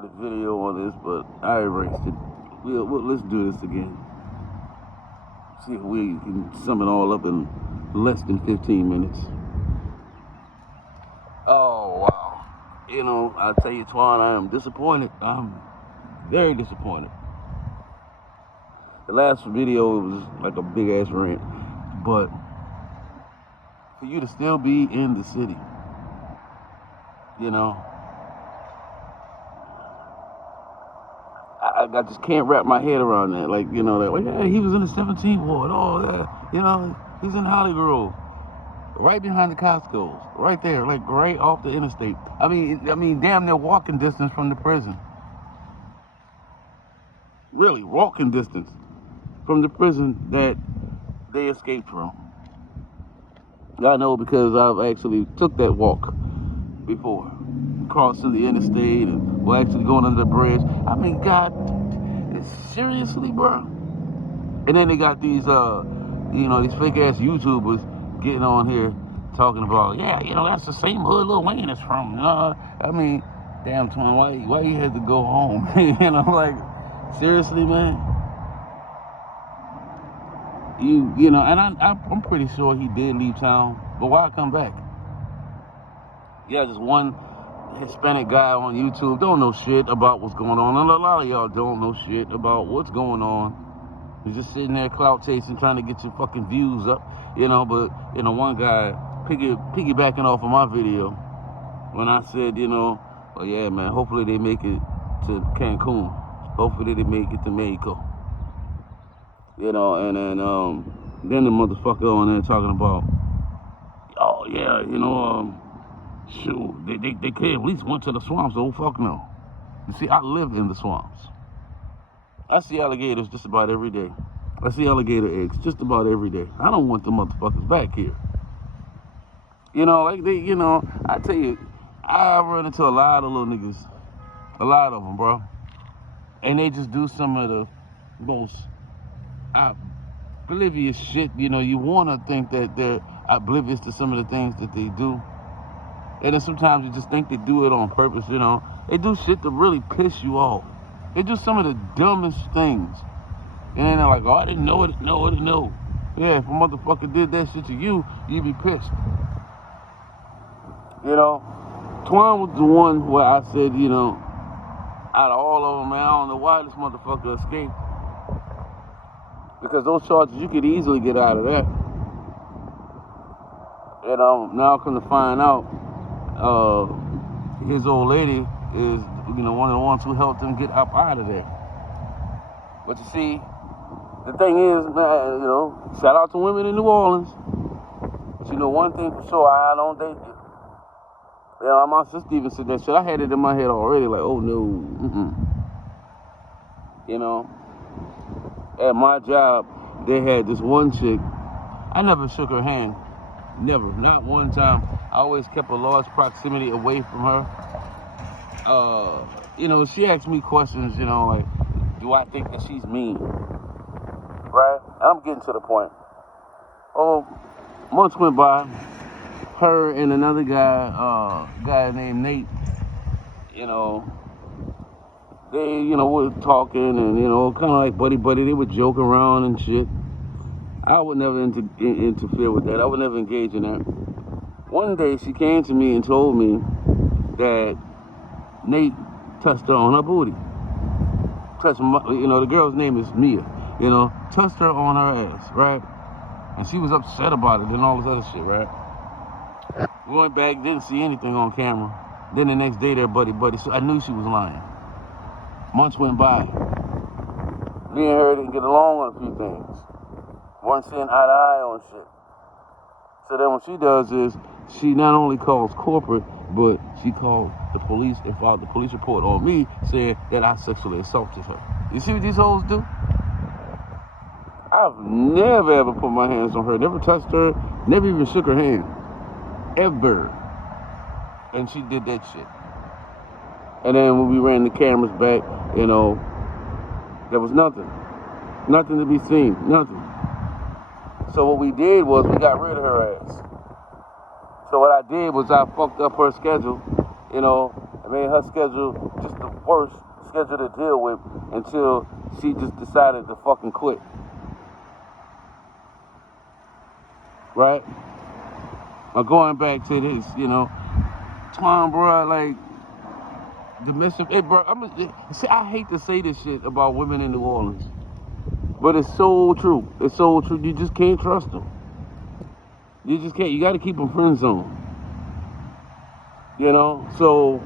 did a video on this, but I erased it. Let's do this again. See if we can sum it all up in less than 15 minutes. Oh, wow. You know, I tell you, Antoine, I am disappointed. I'm very disappointed. The last video was like a big ass rant, but for you to still be in the city, you know, I just can't wrap my head around that. Like, you know, that, well, yeah, he was in the 17th ward. Oh, yeah, you know, he's in Holly Grove, right behind the Costco's, right there, like right off the interstate. I mean, damn near walking distance from the prison. Really, walking distance from the prison that they escaped from. I know because I've actually took that walk before, crossing the interstate and we're actually going under the bridge. I mean, God, seriously, bro? And then they got these, you know, these fake ass YouTubers getting on here talking about, yeah, you know, that's the same hood Lil Wayne is from. I mean, damn, Antoine, why you had to go home? You know, like, seriously, man. You know, and I'm pretty sure he did leave town, but why come back? Yeah, just one Hispanic guy on YouTube don't know shit about what's going on, and a lot of y'all don't know shit about what's going on. You're just sitting there clout chasing, trying to get your fucking views up, you know. But you know, one guy piggybacking off of my video when I said, you know, oh yeah, man, hopefully they make it to Cancun, hopefully they make it to Mexico. You know, and then the motherfucker on there talking about, oh yeah, you know, shoot, they could at least went to the swamps. Oh fuck no. You see, I live in the swamps. I see alligators just about every day. I see alligator eggs just about every day. I don't want the motherfuckers back here. You know, like they, you know, I tell you, I run into a lot of little niggas, a lot of them, bro, and they just do some of the most oblivious shit. You know, you want to think that they're oblivious to some of the things that they do, and then sometimes you just think they do it on purpose. You know, they do shit to really piss you off. They do some of the dumbest things, and then they're like, oh, I didn't know it. No, I didn't know. Yeah, if a motherfucker did that shit to you, you'd be pissed. You know, Twan was the one where I said, you know, out of all of them, man, I don't know why this motherfucker escaped. Because those charges, you could easily get out of that. You know, now come to find out, his old lady is, you know, one of the ones who helped him get up out of there. But you see, the thing is, man, you know, shout out to women in New Orleans. But you know, one thing for sure, I don't date it. You know, my sister even said that shit. I had it in my head already, like, oh no, You know, at my job, they had this one chick. I never shook her hand. Never, not one time. I always kept a large proximity away from her. You know, she asked me questions, you know, like, do I think that she's mean? Right? I'm getting to the point. Oh, months went by. Her and another guy named Nate, you know, they, you know, were talking and, you know, kind of like buddy. They would joke around and shit. I would never interfere with that. I would never engage in that. One day she came to me and told me that Nate touched her on her booty. You know, the girl's name is Mia. You know, touched her on her ass, right? And she was upset about it and all this other shit, right? We went back, didn't see anything on camera. Then the next day there, buddy. So I knew she was lying. Months went by. Me and her didn't get along on a few things. Weren't seeing eye to eye on shit. So then what she does is, she not only calls corporate, but she called the police and filed the police report on me saying that I sexually assaulted her. You see what these hoes do? I've never ever put my hands on her, never touched her, never even shook her hand. Ever. And she did that shit. And then when we ran the cameras back, you know, there was nothing. Nothing to be seen. Nothing. So what we did was we got rid of her ass. So what I did was I fucked up her schedule, you know, and made her schedule just the worse schedule to deal with until she just decided to fucking quit. Right? Now going back to this, you know, Tom, bro, like, domestic, bro, see, I hate to say this shit about women in New Orleans, but it's so true. It's so true. You just can't trust them. You just can't. You got to keep them friend zone. You know? So,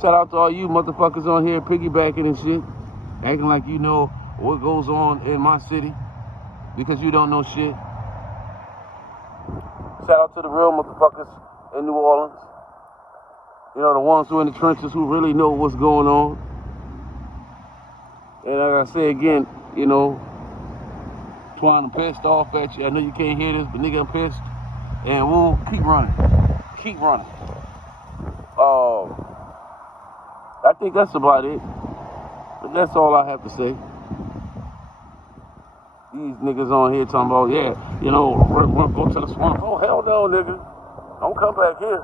shout out to all you motherfuckers on here piggybacking and shit, acting like you know what goes on in my city because you don't know shit. Shout out to the real motherfuckers in New Orleans. You know, the ones who are in the trenches who really know what's going on. And like I say again, you know, Antoine, I'm pissed off at you. I know you can't hear this, but nigga, I'm pissed. And we'll keep running. Keep running. I think that's about it. But that's all I have to say. These niggas on here talking about, yeah, you know, we're gonna go to the swamp. Oh, hell no, nigga. Don't come back here.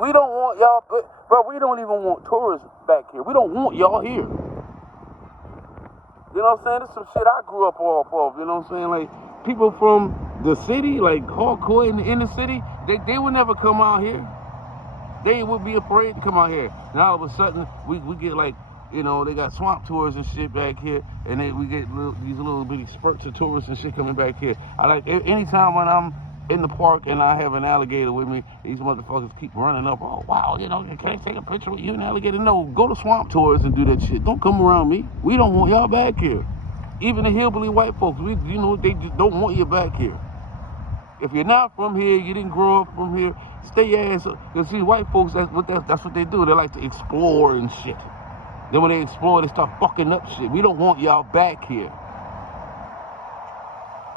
We don't want y'all, bro, we don't even want tourists back here. We don't want y'all here. You know what I'm saying? This is some shit I grew up off of, you know what I'm saying? Like, people from the city, like hardcore in the inner city, they would never come out here. They would be afraid to come out here. Now all of a sudden, we get like, you know, they got swamp tours and shit back here, and we get these little bitty spurts of tourists and shit coming back here. I like, anytime when I'm in the park and I have an alligator with me, these motherfuckers keep running up. Oh, wow, you know, can I take a picture with you and alligator? No, go to swamp tours and do that shit. Don't come around me. We don't want y'all back here. Even the hillbilly white folks, you know, they just don't want you back here. If you're not from here, you didn't grow up from here, stay your ass up. Because see, white folks, that's what they do. They like to explore and shit. Then when they explore, they start fucking up shit. We don't want y'all back here.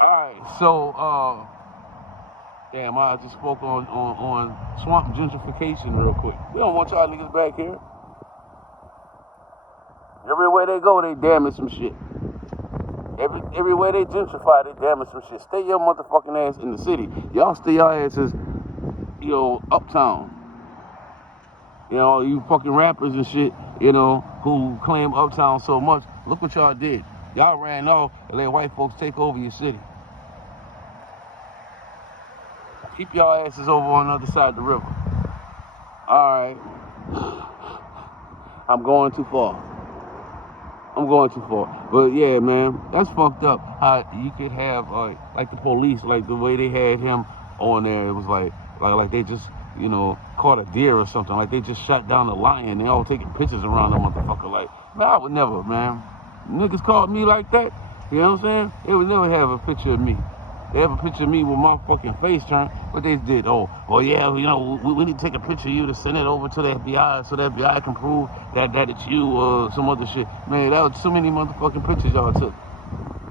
All right, so, damn, I just spoke on swamp gentrification real quick. We don't want y'all niggas back here. Everywhere they go, they damage some shit. Everywhere they gentrify, they damage some shit. Stay your motherfucking ass in the city. Y'all stay your asses, you know, uptown. You know, you fucking rappers and shit, you know, who claim uptown so much. Look what y'all did. Y'all ran off and let white folks take over your city. Keep y'all asses over on the other side of the river. All right. I'm going too far. But yeah, man, that's fucked up. How you could have like the police, like the way they had him on there. It was like they just, you know, caught a deer or something. Like they just shot down a lion. They all taking pictures around the motherfucker. Like, man, I would never, man. Niggas caught me like that. You know what I'm saying? They would never have a picture of me. They have a picture of me with my fucking face turned. What they did, well, yeah, you know, we need to take a picture of you to send it over to the FBI so the FBI can prove that it's you or some other shit. Man, that was so many motherfucking pictures y'all took.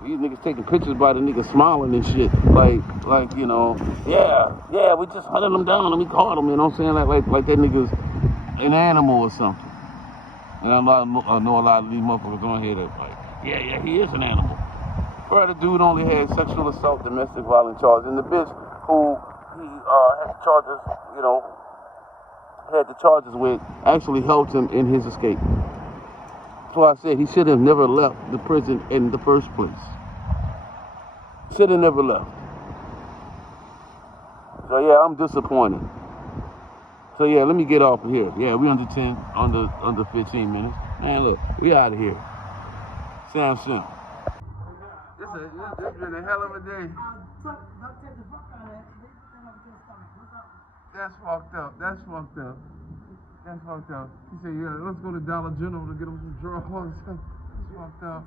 These niggas taking pictures by the niggas smiling and shit. Like, you know, yeah, we just hunted them down and we caught them, you know what I'm saying? Like that nigga's an animal or something. And I know a lot of these motherfuckers on here that like, yeah, he is an animal. Bro, the dude only had sexual assault, domestic violence charges, and the bitch who he had the charges, you know, had the charges with actually helped him in his escape. That's why I said he should have never left the prison in the first place. Should have never left. So yeah, I'm disappointed. So yeah, let me get off of here. Yeah, we under 15 minutes. Man, look, we out of here. Sam. This been a hell of a day. That's fucked up. He said, yeah, let's go to Dollar General to get him some drawers. That's fucked up.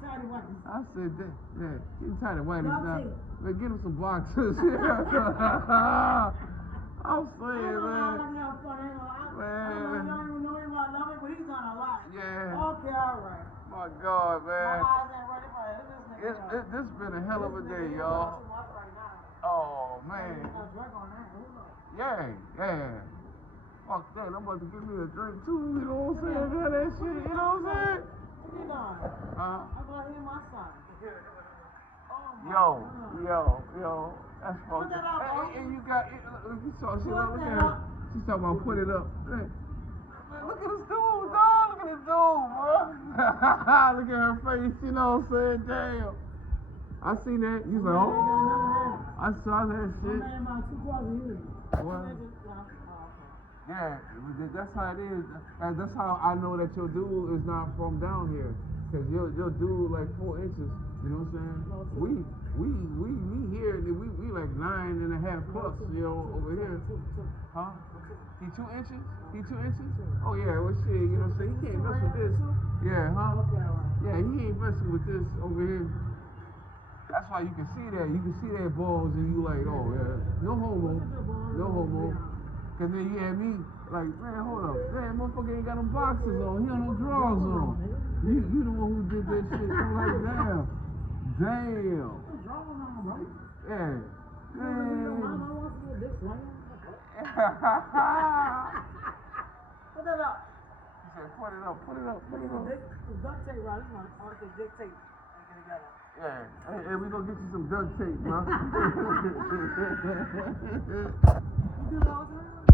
I said that. Yeah, get tidy whiteys now. Man, get him some boxes. I'm saying, man. Man. Yeah. Okay, all right. My God, man. This been a hell of a day, y'all. Oh, man. Yeah. Fuck that. I'm about to give me a drink, too. You know what I'm saying? Man, that shit. You know what I'm saying? What you doing? I'm going to hear my son. Yo. That's fucked up. And you got, you saw, look at her. She's talking about put it up. Man, Look at this dude, dog. Look at this dude, bro. Look at her face, you know what I'm saying? Damn. I seen that. You like, oh. I saw that shit. What? Yeah, that's how it is. That's how I know that your dude is not from down here. Cause your dude like 4 inches. You know what I'm saying? We here, we like 9.5 plus, you know, over here. Huh? He 2 inches? He 2 inches? Oh yeah, well shit, you know what I'm saying? He can't mess with this. Yeah, huh? Yeah, he ain't messing with this over here. That's why you can see that. You can see that balls and you like, oh yeah, no homo. No homo. Cause then you had me like, man, hold up. That motherfucker ain't got no boxes on. He got no drawers on. You the one who did that shit. I'm like, damn. Damn. Yeah. Man. Put that up. He said, put it up, put it up, put it up. Duct tape, right? This one, article duct tape. Get together. Yeah. Hey, we gonna get you some duct tape, bro. You do it all the time?